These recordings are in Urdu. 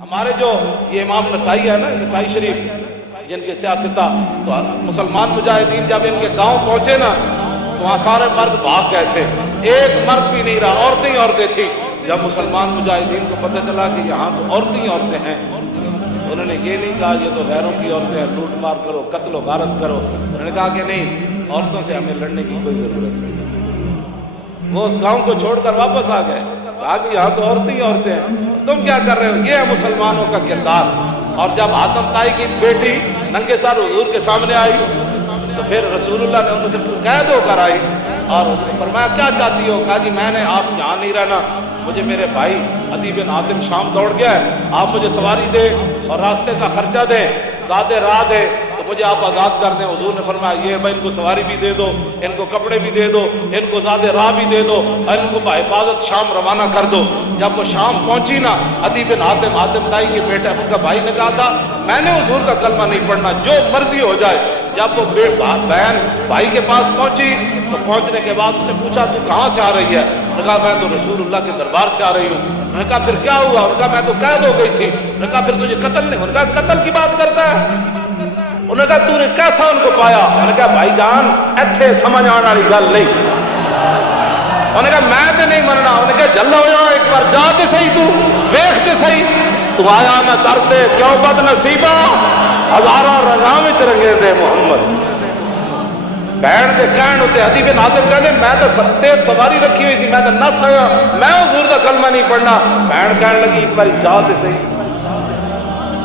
ہمارے جو یہ امام نسائی ہے نا، نسائی شریف، جن کے سیاستہ، تو مسلمان مجاہدین جب ان کے گاؤں پہنچے نا تو وہاں سارے مرد بھاگ گئے تھے، ایک مرد بھی نہیں رہا، عورتیں ہی عورتیں تھیں۔ جب مسلمان مجاہدین کو پتہ چلا کہ یہاں تو عورتیں ہی عورتیں ہیں، انہوں نے یہ نہیں کہا یہ تو غیروں کی عورتیں ہیں، لوٹ مار کرو، قتل و غارت کرو، انہوں نے کہا کہ نہیں، عورتوں سے ہمیں لڑنے کی کوئی ضرورت نہیں۔ وہ اس گاؤں کو چھوڑ کر واپس آ گئے، کہا کہ یہاں تو عورتیں ہی عورتیں ہیں، تم کیا کر رہے ہو؟ یہ ہے مسلمانوں کا کردار۔ اور جب آدم تائی کی بیٹی ننگے سر حضور کے سامنے آئی تو پھر رسول اللہ نے ان سے قید ہو کر آئی اور فرمایا کیا چاہتی ہو؟ کہا جی میں نے آپ یہاں نہیں رہنا، مجھے میرے بھائی عدی بن حاتم شام دوڑ گیا ہے، آپ مجھے سواری دیں اور راستے کا خرچہ دیں، زیادہ راہ دیں تو مجھے آپ آزاد کر دیں۔ حضور نے فرمایا یہ بھائی ان کو سواری بھی دے دو، ان کو کپڑے بھی دے دو، ان کو زیادہ راہ بھی دے دو اور ان کو بحفاظت شام روانہ کر دو۔ جب وہ شام پہنچی نا، عدی بن حاتم، حاتم تائی کے بیٹے، ان کا بھائی نے کہا تھا میں نے حضور کا کلمہ نہیں پڑھنا، جو مرضی ہو جائے۔ جب وہ بہن بھائی کے پاس پہنچی تو پہنچنے کے بعد اس نے پوچھا تو کہاں سے آ رہی ہے؟ انہوں نے کہا میں تو رسول اللہ کے دربار سے آ رہی ہوں۔ انہوں نے کہا پھر کیا ہوا؟ انہوں نے کہا میں تو قید ہو گئی تھی۔ انہوں نے کہا پھر تجھے قتل نہیں؟ انہوں نے کہا قتل کی بات کرتا ہے؟ انہوں نے کہا تو نے کیسا ان کو پایا؟ انہوں نے کہا بھائی جان ایتھے سمجھ آنے والی گل نہیں۔ انہوں نے کہا میں تے نہیں مننا۔ انہوں نے کہا جلا ہوا ایک بار جا تے صحیح، تو ویکھ تے صحیح، تو آیا نہ درد کیوں بد نصیبہ ہزاروں رنگاں وچ رنگے دے محمد۔ بہن دے کہن ہوتے عدی بن حاتم کہنے میں تو تیز سواری رکھی ہوئی سی، میں تو نس آیا، میں حضور دا کلمہ نہیں پڑھنا۔ بہن کہنے لگی ایک باری جا تے صحیح،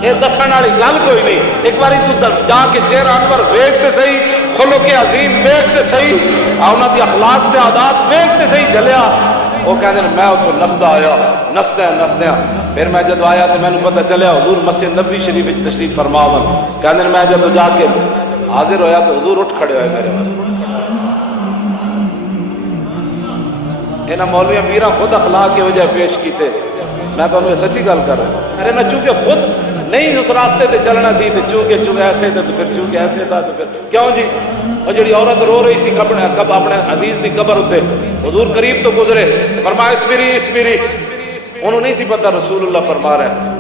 یہ دسن والی گل کوئی نہیں، ایک باری تو جا کے چہرہ انور ویکھ تے صحیح، خلق عظیم ویکھ تے صحیح، انہاں دی اخلاق تے عادات ویکھ تے صحیح جلیا۔ وہ کہندے میں اتھوں نسدا آیا، نسدیاں پھر میں جدو آیا تو مینوں پتہ چلیا حضور مسجد نبوی شریف وچ تشریف فرما ون۔ کہندے میں جدو جا کے حاضر ہویا تو حضور اٹھ کھڑے ہوئے میرے واسطے۔ انہاں مولویاں پیراں خود اخلاق کی وجہ پیش کیتے، میں تو انہیں سچی گل کر رہا ہوں۔ ارے نہ چونکہ خود نہیں اس راستے تے چلنا سی تو چونکہ ایسے تھے تو پھر چونکہ ایسے تھا تو پھر کیوں جی؟ اور جڑی عورت رو رہی سی اپنے عزیز دی قبر اتنے، حضور قریب تو گزرے، فرمایا اسپری، انہوں نہیں سی پتہ رسول اللہ فرما رہے ہیں،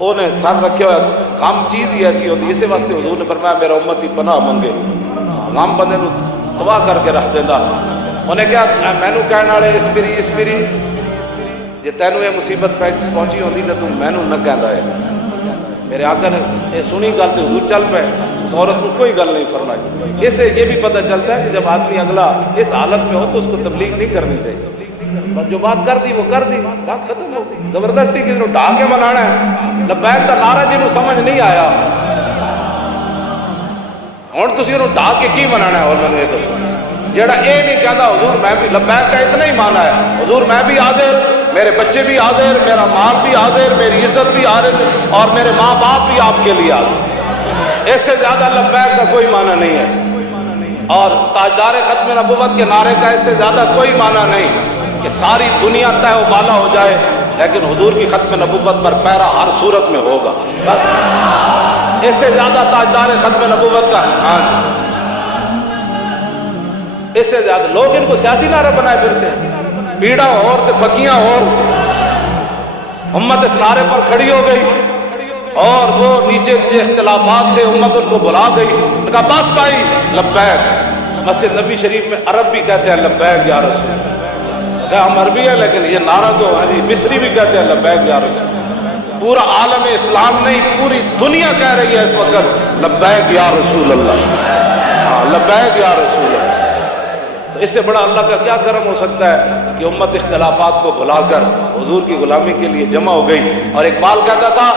انہیں سر رکھے ہوا۔ غم چیز ہی ایسی ہوتی ہے، اسی واسطے حضور نے فرمایا میرا امتی پناہ منگے، غم بندے نو تباہ کر کے رکھ دینا۔ انہیں کیا مینو کہنے والے اسپری جی تینوں یہ مصیبت پہنچی ہوتی تو تم مینو نہ کہندا ہے۔ میرے آقا نے یہ سنی گل تو حضور چل پے، اس عورت کو کوئی گل نہیں فرمائی۔ اس سے یہ بھی پتہ چلتا ہے کہ جب آدمی اگلا اس حالت میں ہو تو اس کو تبلیغ نہیں کرنی چاہیے، بس جو بات کر دی وہ کر دی، بات ختم ہو گئی۔ زبردستی کسی کو ڈھا کے منانا ہے، لبیک کا نعرہ جنہوں سمجھ نہیں آیا ہوں تسی انہوں ڈھا کے کی منانا ہے؟ اور میں نے یہ دسو جیڑا اے نہیں کہتا حضور میں بھی لبیک کا اتنا ہی مانا ہے، حضور میں بھی حاضر، میرے بچے بھی حاضر، میرا مال بھی حاضر، میری عزت بھی حاضر اور میرے ماں باپ بھی آپ کے لیے حاضر۔ اس سے زیادہ لبیک کا کوئی معنی نہیں ہے، اور تاجدار ختم نبوت کے نعرے کا اس سے زیادہ کوئی معنی نہیں کہ ساری دنیا تہ و بالا ہو جائے لیکن حضور کی ختم نبوت پر پیرا ہر صورت میں ہوگا، بس اس سے زیادہ تاجدار ختم نبوت کا اس سے زیادہ لوگ ان کو سیاسی نعرہ بنائے پھرتے ہیں، پیڑا اور پکیاں اور امت اس نعرے پر کھڑی ہو گئی اور وہ نیچے اختلافات تھے امت ان کو بلا گئی، ان کا بس بھائی لبیک۔ مسجد نبی شریف میں عرب بھی کہتے ہیں لبیک یا رسول اللہ، کہ ہم عربی ہیں لیکن یہ نعرہ تو مصری بھی کہتے ہیں لبیک یا رسول اللہ۔ پورا عالم اسلام نہیں پوری دنیا کہہ رہی ہے اس وقت لبیک یا رسول اللہ، لبیک یا رسول اللہ۔ تو اس سے بڑا اللہ کا کیا کرم ہو سکتا ہے کہ امت اختلافات کو بھلا کر حضور کی غلامی کے لیے جمع ہو گئی۔ اور اقبال کہتا تھا،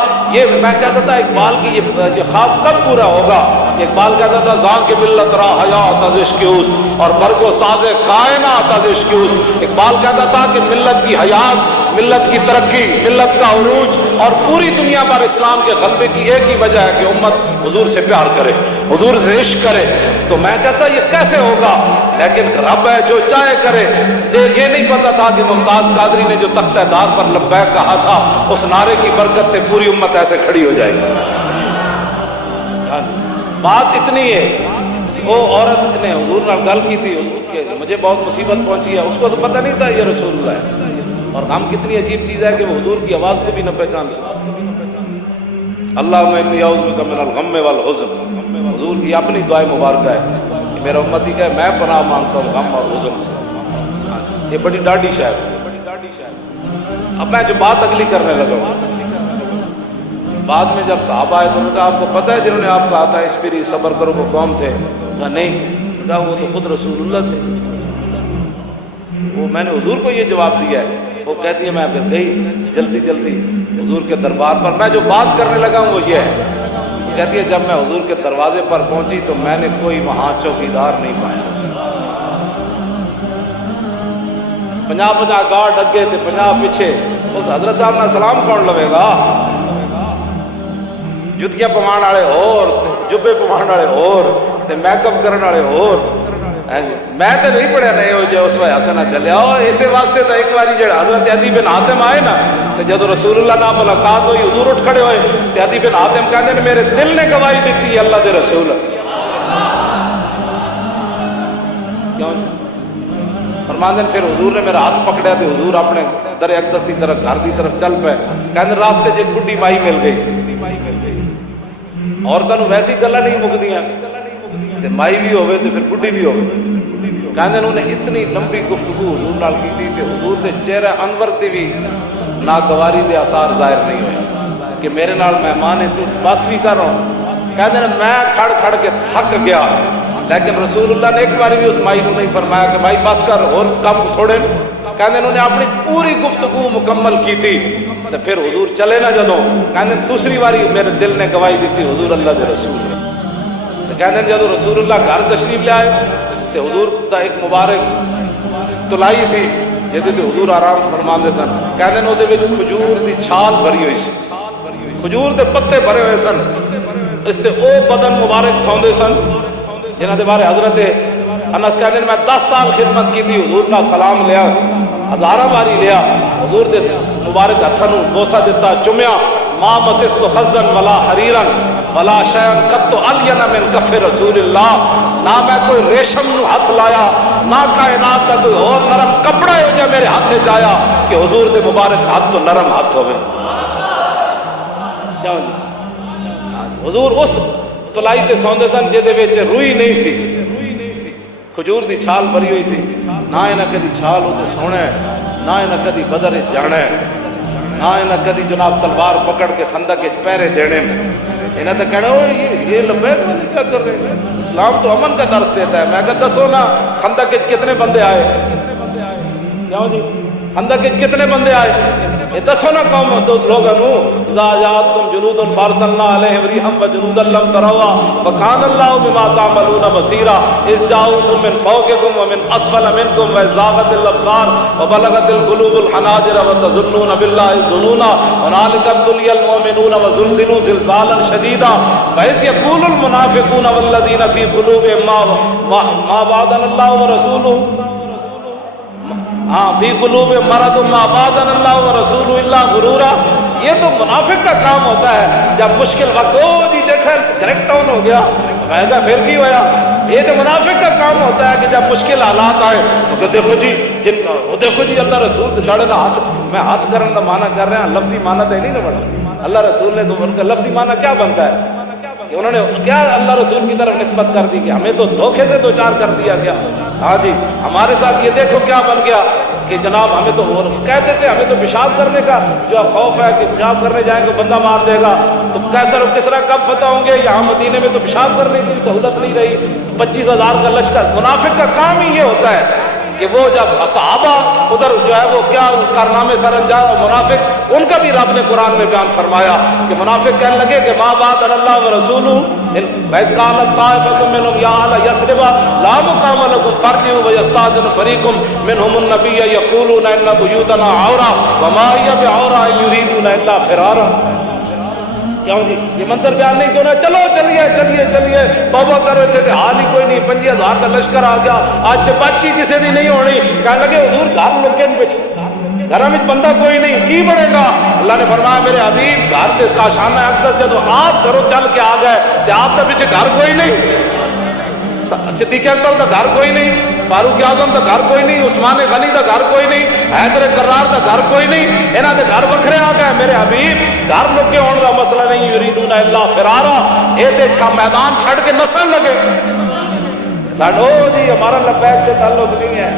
میں کہتا تھا اقبال کی یہ خواب کب پورا ہوگا کہ اقبال کہتا تھا زاں کے ملت را حیات از عشقیوس اور برگو ساز کائنات از عشقیوس۔ اقبال کہتا تھا کہ ملت کی حیات، ملت کی ترقی، ملت کا عروج اور پوری دنیا پر اسلام کے غلبے کی ایک ہی وجہ ہے کہ امت حضور سے پیار کرے، حضور سے عشق کرے۔ تو میں کہتا یہ کیسے ہوگا؟ لیکن رب ہے جو چاہے کرے۔ یہ نہیں پتا تھا کہ ممتاز قادری نے جو تختہ دار پر لبیک کہا تھا اس نعرے کی برکت سے پوری امت ایسے کھڑی ہو جائے گی۔ بات اتنی ہے، وہ عورت نے حضور نے گل کی تھی، حضور کے مجھے بہت مصیبت پہنچی ہے، اس کو تو پتہ نہیں تھا یہ رسول اللہ ہے، اور غم کتنی عجیب چیز ہے کہ وہ حضور کی آواز کو بھی نہ پہچان سکتا. اللہم انی اعوذ بک من الغم والحزن. حضور کی اپنی دعائیں مبارکہ ہے کہ میرا امتی کہ میں پناہ مانگتا ہوں غم اور حزن سے. یہ بڑی ڈاڈی شاعر. اب میں جو بات اگلی کرنے لگا ہوں، بعد میں جب صحابہ آئے تو انہوں نے کہا آپ کو پتہ ہے جنہوں نے آپ کہا تھا اسپری صبر کرو وہ کون تھے؟ کہا نہیں. کہا وہ تو خود رسول اللہ تھے. وہ میں نے حضور کو یہ جواب دیا ہے. وہ کہتی ہے میں پھر گئی جلدی جلدی حضور کے دربار پر. میں جو بات کرنے لگا ہوں وہ یہ ہے. کہتی ہے جب میں حضور کے دروازے پر پہنچی تو میں نے کوئی وہاں چوکیدار نہیں پایا. 50 گارڈ اگے تھے 50 پیچھے. اس حضرت صاحب نے سلام کون لوے گا؟ جتیاں پوان والے اور جبے پوان والے اور میک اپ کرنے والے اور. میں تو نہیں پڑھیا نہیں ہو جو اس وجہ سے نہ چلیا. اور اسی واسطے تو ایک باری جڑا حضرت عدی بن حاتم آئے نا تو جب رسول اللہ نام ملاقات ہوئی حضور اٹھ کھڑے ہوئے تو عدی بن حاتم کہتے ہیں میرے دل نے گواہی دیتی ہے اللہ دے رسول. کیوں فرماندے ہیں پھر حضور نے میرا ہاتھ پکڑیا تو حضور اپنے در اقدس کی طرف گھر کی طرف چل پے. کہتے راستے چ ایک بڈھی مائی مل گئی. عورتوں ویسی گلاں نہیں مکدیاں تے مائی بھی ہوئے تو پھر بڈھی بھی ہوئے. کہتے انہوں نے اتنی لمبی گفتگو حضور نال کی تھی کہ حضور دے چہرہ انور تے بھی ناگواری دے آثار ظاہر نہیں ہوئے کہ میرے نال مہمان ہے تو بس بھی کر رہا ہوں. کہتے ہیں میں کھڑ کھڑ کے تھک گیا. لیکن رسول اللہ نے ایک باری بھی اس مائی کو نہیں فرمایا کہ بھائی بس کر اور کم تھوڑے. کہتے انہوں نے اپنی پوری گفتگو مکمل کی تھی تو پھر حضور چلے نہ جدوں. کہتے دوسری باری میرے دل نے گواہی دی تھی حضور اللہ دے رسول. تو کہتے ہیں جب رسول اللہ گھر تشریف لے آئے تو حضور دا ایک مبارک تلائی سی جہدے تے حضور آرام فرماندے سن. کہتے ہیں وہ کھجور دی چھال بھری ہوئی سی. کھجور دے پتے بھرے ہوئے سن. اس تے او بدن مبارک سوندے سن جنہاں دے بارے حضرت انس کہتے ہیں میں 10 سال خدمت کی تھی. حضور کا سلام لیا ہزارہ باری لیا. حضور دے مبارک ہتھاں نوں بوسہ دتا چومیا. ما مسست خزن ولا حریرن ولا شیئن قط الین من کف رسول اللہ. نہ میں کوئی ریشم نو ہاتھ لایا نہ کائنات کا کوئی اور نرم کپڑا ہو جائے میرے ہاتھ چایا کہ حضور دے مبارک ہاتھ تو نرم ہاتھ ہوئے. حضور اس تلائی تے سوندے سن جے دے وچ روئی نہیں سی. کھجور دی چھال بھری ہوئی سی. نہ انہاں کدی چھال ہوتے سونا ہے نہ انہاں کدی بدر جانا ہے نہ انہاں کدی جناب تلوار پکڑ کے خندق وچ پہرے دینے. انہاں تو کہنا یہ لبیک والے کیا کر رہے ہیں؟ اسلام تو امن کا درس دیتا ہے. میں کہا دسو نا خندق وچ کتنے بندے آئے؟ کیوں جی خندق وچ کتنے بندے آئے؟ یہ دسو نا قوم لوگوں نو اذا جاءتکم جنود فارسلنا علیہم ریحا وجنودا لم تروها وکان اللہ بما تعملون بصیرا اذ جاءوکم من فوقکم ومن اسفل منکم وزاغت الابصار وبلغت القلوب الحناجر وتظنون باللہ الظنونا هنالک ابتلی المؤمنون وزلزلوا زلزالا شدیدا واذ یقول المنافقون والذین فی قلوبهم ما وعدنا اللہ ورسولہ فی قلوب مرض ما وعدنا اللہ ورسول اللہ غرورا. یہ تو منافق کا کام ہوتا ہے جب مشکل وقت ہو جی دیکھیں گریک ڈاؤن ہو گیا میں کہا پھر کی ہوا. یہ تو منافق کا کام ہوتا ہے کہ جب مشکل حالات آئے تو دیکھو جی دیکھو جی اللہ رسول ساڑھے نہ ہاتھ میں ہاتھ کرنے کا معنی کر رہے ہیں. لفظی معنی تو نہیں نہ بنتا. اللہ رسول نے تو ان کا لفظی معنی کیا بنتا ہے کہ انہوں نے کیا اللہ رسول کی طرف نسبت کر دی کہ ہمیں تو دھوکے سے دو چار کر دیا گیا. ہاں جی ہمارے ساتھ یہ دیکھو کیا بن گیا کہ جناب ہمیں تو کہتے تھے ہمیں تو پیشاب کرنے کا جو خوف ہے کہ پیشاب کرنے جائیں گے بندہ مار دے گا. تو کیسر و کسرا کب فتح ہوں گے؟ یہاں مدینے میں تو پیشاب کرنے کی سہولت نہیں رہی. 25,000 کا لشکر. منافق کا کام ہی یہ ہوتا ہے کہ وہ جب صحابہ ادھر جو ہے وہ کیا کارنامے سر انجام. منافق ان کا بھی رب نے قرآن میں بیان فرمایا کہ منافق کہنے لگے کہ ما وعدنا اللہ ورسولہ وَإِذْ قَالَتْ طَائِفَةٌ مِّنْهُمْ يَا أَهْلَ يَثْرِبَ لَا مُقَامَ لَكُمْ فَارْجِعُوا وَيَسْتَأْذِنُ فَرِيقٌ مِّنْهُمُ النَّبِيَّ يَقُولُونَ إِنَّ بُيُوتَنَا عَوْرَةٌ وَمَا هِيَ بِعَوْرَةٍ إِن يُرِيدُونَ إِلَّا فِرَارًا. کیوں جی یہ منظر بیان نہیں کیوں نہ چلو چلیے توبہ کرو. حال ہی کوئی نہیں 25,000 کا لشکر آ گیا. آج تے بچی کسی دی نہیں ہونی. کہنے لگے حضور گھر لوگے پیچھے گھر میں بندہ کوئی نہیں کی بڑھے گا. اللہ نے فرمایا میرے حبیب گھر دے کا شان اقدس جدو آپ گھروں چل کے آ گئے تو آپ کے پیچھے گھر کوئی نہیں. صدیق اکبر کا گھر کوئی نہیں. فاروق اعظم دا گھر کوئی نہیں، عثمان غنی دا گھر کوئی نہیں، حیدر کرار دا گھر کوئی نہیں، انہاں دے گھر وکھرے آ گئے۔ میرے حبیب گھر لکے ہونے دا مسئلہ نہیں، یریدون الا فرارا، اے تے چھا میدان چھڑ کے نسن لگے۔ ساڈو جی ہمارا لبیک سے تعلق نہیں ہے،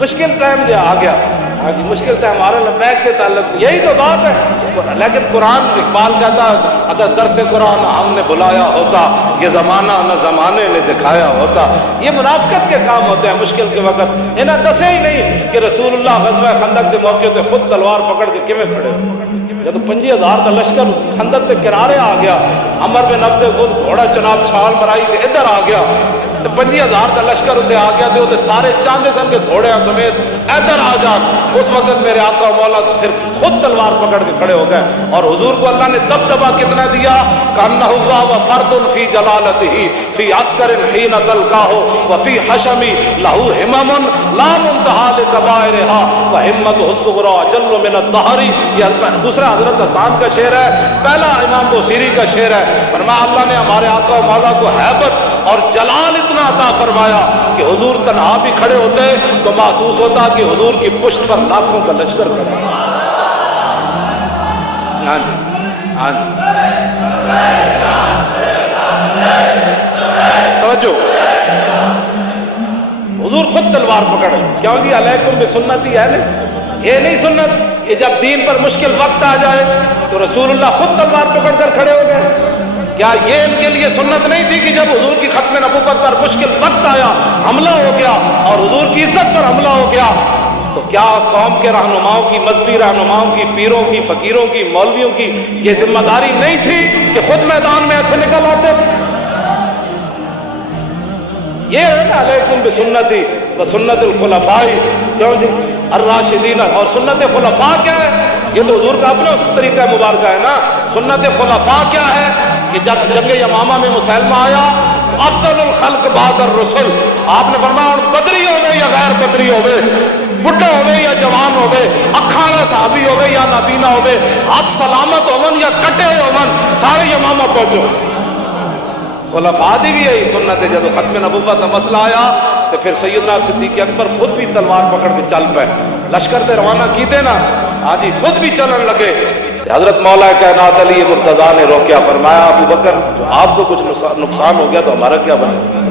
مشکل ٹائم جو آ گیا، ہاں جی مشکل ٹائم ہمارا لبیک سے تعلق، یہی تو بات ہے۔ لیکن قرآن اقبال کہتا اگر درس قرآن ہم نے بلایا ہوتا، یہ زمانہ نہ زمانے نے دکھایا ہوتا۔ یہ منافقت کے کام ہوتے ہیں مشکل کے وقت۔ انہیں دسے ہی نہیں کہ رسول اللہ غزوہ خندق کے موقع پہ خود تلوار پکڑ کے کیویں کھڑے ہو۔ جب 25,000 کا لشکر خندق کے کنارے آ گیا، عمر بن عبد خود گھوڑا چناب چھال مرائی تے ادھر آ گیا، 25,000 کا لشکر اتنے آ گیا تو سارے چاندے سن کے گھوڑے سمیت ادھر آ جا۔ اس وقت میرے آقا مولا پھر خود تلوار پکڑ کے کھڑے ہو گئے، اور حضور کو اللہ نے دبدبا کتنا دیا، کانہ ہوا و فرد فی جلالتہ فی عسکر حین تلقاہ وفی حشم لہ ہمم لا منتہا لکبائرہا وہمتہ الصغریٰ جل من الدہر۔ یہ دوسرا حضرت حسان کا شعر ہے، پہلا امام بوصیری کا شعر ہے۔ فرمایا اللہ نے ہمارے آقا و مولا کو ہیبت اور جلال اتنا عطا فرمایا کہ حضور تنہا بھی کھڑے ہوتے تو محسوس ہوتا کہ حضور کی پشت پر لاکھوں کا لشکر کھڑا ہے۔ ہاں جی ہاں جی توجہ، حضور خود تلوار پکڑے، کیوں جی علیکم بسنتی ہے نہیں، یہ نہیں سنت کہ جب دین پر مشکل وقت آ جائے تو رسول اللہ خود تلوار پکڑ کر کھڑے ہو گئے۔ کیا یہ ان کے لیے سنت نہیں تھی کہ جب حضور کی ختم نبوت پر مشکل وقت آیا، حملہ ہو گیا اور حضور کی عزت پر حملہ ہو گیا، تو کیا قوم کے رہنماؤں کی، مذہبی رہنماؤں کی، پیروں کی، فقیروں کی، مولویوں کی یہ ذمہ داری نہیں تھی کہ خود میدان میں ایسے نکل آتے؟ یہ ہے نا علیکم بسنتی و سنت الخلفاء، کیوں جی الراشدین۔ اور سنت خلفاء کیا ہے؟ یہ تو حضور کا اپنا طریقہ مبارکہ ہے نا۔ سنت خلفاء کیا ہے کہ جب جنگ یمامہ میں مسلمہ آیا، افضل الخلق بعد الرسل، آپ نے فرمایا بدری ہوئے یا غیر بدری ہوئے، بڈھا ہوئے یا جوان ہوئے، اکھانا صحابی ہوئے یا نابینا ہوئے، ہاتھ سلامت ہومن یا کٹے ہومن، سارے یمامہ پہنچو۔ خلفاء دی بھی یہی سنت ہے۔ جب ختم نبوت کا مسئلہ آیا تو پھر سیدنا صدیق اکبر خود بھی تلوار پکڑ کے چل پے، لشکر تے روانہ کیتے نا، آج خود بھی چلن لگے۔ حضرت مولا کائنات علی مرتضیٰ نے روکیا، فرمایا ابو بکر جو آپ کو کچھ نقصان ہو گیا تو ہمارا کیا بنے؟